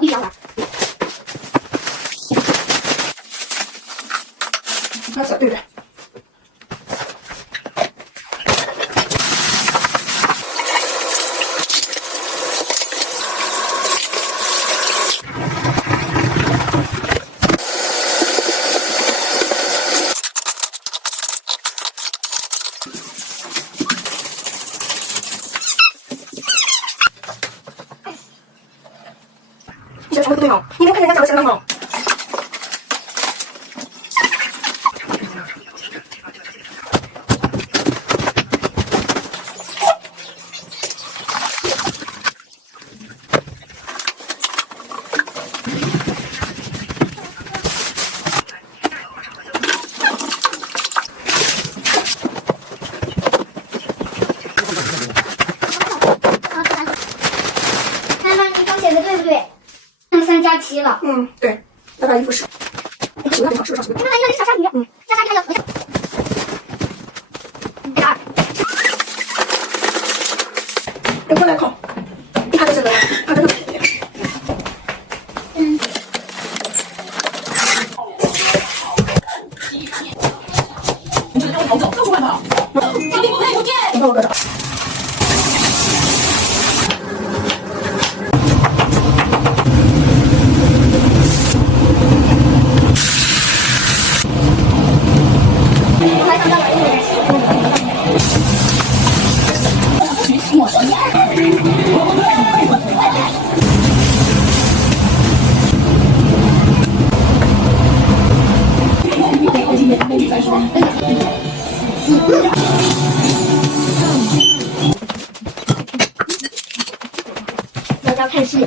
不一样了。那色对不对？你这什么不对吗？你没看人家长得像样吗？妈妈，你刚写的对不对？那3+7了。嗯，对。爸爸衣服是。哎，手那边好，手上什么？妈妈，你看这小鲨鱼，小鲨鱼还有，这2。你过来靠，一看就晓得，他真的。你这个让我逃走，到处乱跑，小兵不配不见。你帮我搁这。我还想到了一个大家看戏。